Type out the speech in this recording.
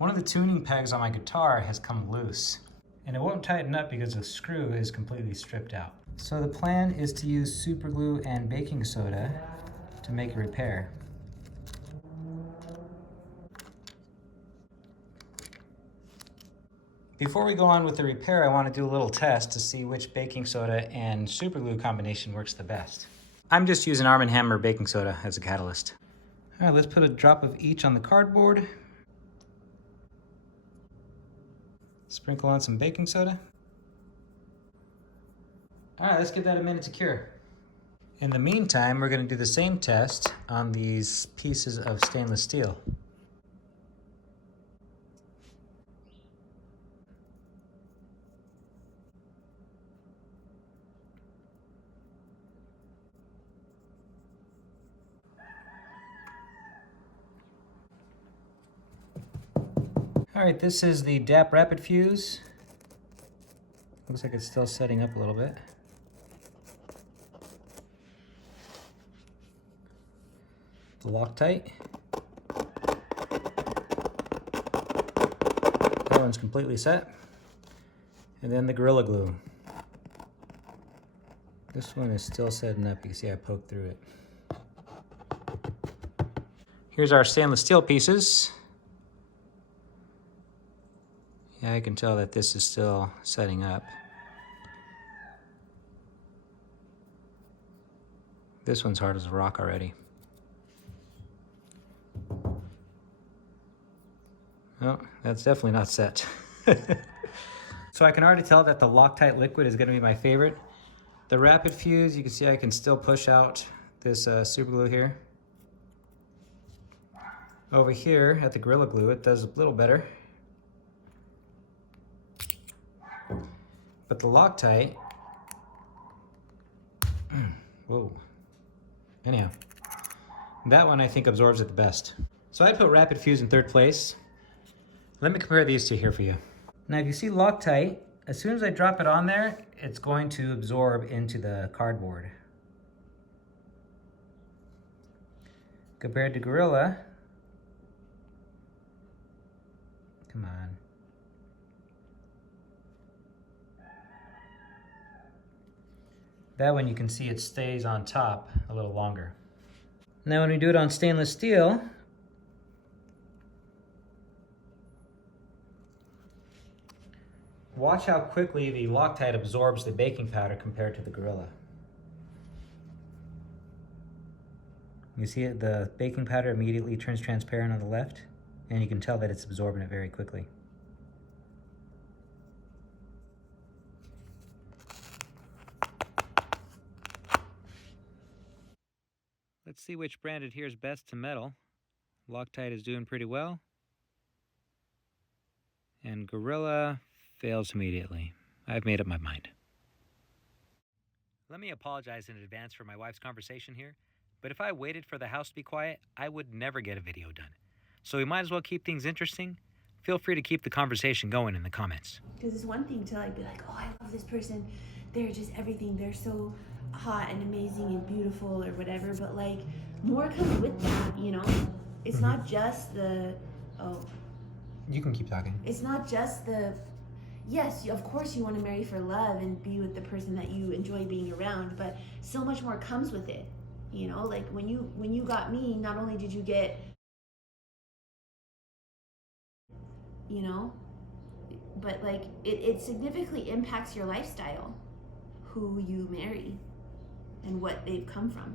One of the tuning pegs on my guitar has come loose, and it won't tighten up because the screw is completely stripped out. So the plan is to use super glue and baking soda to make a repair. Before we go on with the repair, I want to do a little test to see which baking soda and super glue combination works the best. I'm just using Arm & Hammer baking soda as a catalyst. All right, let's put a drop of each on the cardboard. Sprinkle on some baking soda. All right, let's give that a minute to cure. In the meantime, we're going to do the same test on these pieces of stainless steel. All right, this is the DAP Rapid Fuse. Looks like it's still setting up a little bit. The Loctite. That one's completely set. And then the Gorilla Glue. This one is still setting up. You can see I poked through it. Here's our stainless steel pieces. Yeah, I can tell that this is still setting up. This one's hard as a rock already. Oh, that's definitely not set. So I can already tell that the Loctite liquid is going to be my favorite. The Rapid Fuse, you can see I can still push out this super glue here. Over here at the Gorilla Glue, it does a little better. But the Loctite, whoa. Anyhow, that one I think absorbs it the best. So I'd put Rapid Fuse in third place. Let me compare these two here for you. Now if you see Loctite, as soon as I drop it on there, it's going to absorb into the cardboard. Compared to Gorilla, come on. That one you can see it stays on top a little longer. Now when we do it on stainless steel, watch how quickly the Loctite absorbs the baking powder compared to the Gorilla. You see it, the baking powder immediately turns transparent on the left, and you can tell that it's absorbing it very quickly. Let's see which brand adheres best to metal. Loctite is doing pretty well, and Gorilla fails immediately. I've made up my mind. Let me apologize in advance for my wife's conversation here, but if I waited for the house to be quiet, I would never get a video done. So we might as well keep things interesting. Feel free to keep the conversation going in the comments. Because it's one thing to like be like, oh, I love this person. They're just everything. They're so hot and amazing and beautiful or whatever, but like more comes with that, you know? It's not just the, oh. You can keep talking. It's not just the, yes, of course you want to marry for love and be with the person that you enjoy being around, but so much more comes with it. You know, like when you got me, not only did you get, you know, but like it significantly impacts your lifestyle, who you marry and what they've come from.